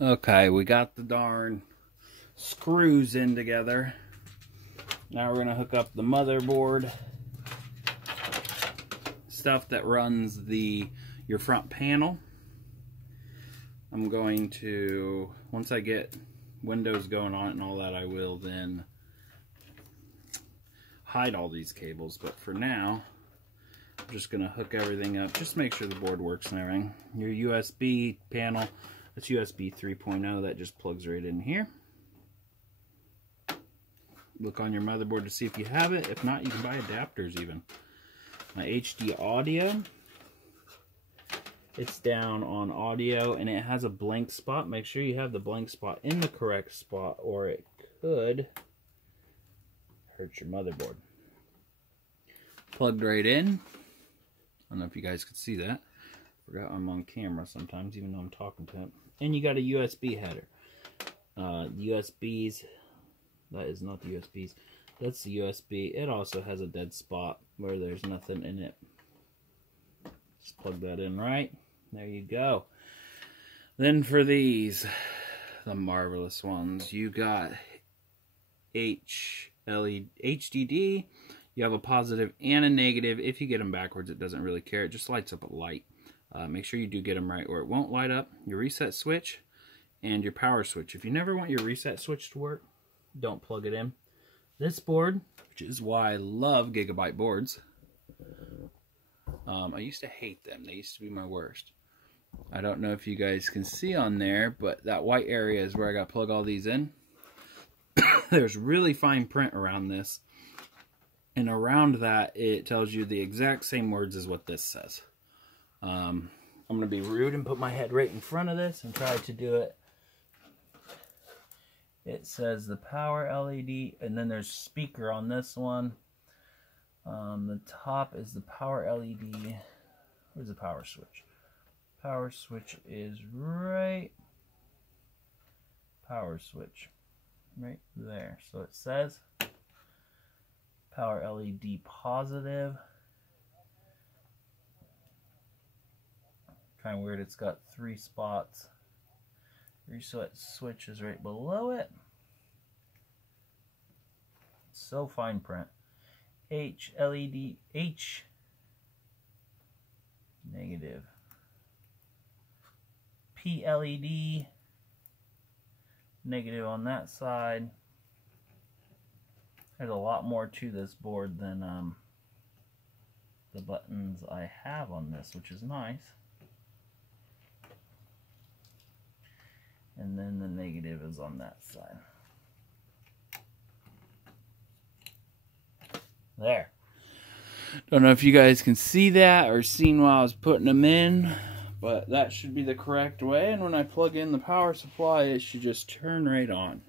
Okay, we got the darn screws in together. Now we're going to hook up the motherboard. Stuff that runs your front panel. I'm going to, once I get Windows going on it and all that, I will then hide all these cables. But for now, I'm just going to hook everything up. Just make sure the board works and everything. Your USB panel, that's USB 3.0. That just plugs right in here. Look on your motherboard to see if you have it. If not, you can buy adapters even. My HD audio. It's down on audio and it has a blank spot. Make sure you have the blank spot in the correct spot or it could hurt your motherboard. Plugged right in. I don't know if you guys could see that. Forgot I'm on camera sometimes, even though I'm talking to him. And you got a USB header. USBs, that is not the USBs. That's the USB. It also has a dead spot where there's nothing in it. Just plug that in right. There you go. Then for these, the marvelous ones, you got HDD. You have a positive and a negative. If you get them backwards, it doesn't really care. It just lights up a light. Make sure you do get them right or it won't light up. Your reset switch and your power switch. If you never want your reset switch to work, don't plug it in. This board, which is why I love Gigabyte boards. I used to hate them. They used to be my worst. I don't know if you guys can see on there, but that white area is where I got to plug all these in. There's really fine print around this. And around that, it tells you the exact same words as what this says. I'm going to be rude and put my head right in front of this and try to do it. It says the power LED, and then there's speaker on this one. The top is the power LED. Where's the power switch? Power switch is right. Power switch. Right there. So it says power LED positive. Kind of weird, it's got 3 spots. Reset switch is right below it. So fine print. H LED, H negative. P LED negative on that side. There's a lot more to this board than the buttons I have on this, which is nice. And then the negative is on that side. There. Don't know if you guys can see that or seen while I was putting them in, but that should be the correct way. And when I plug in the power supply, it should just turn right on.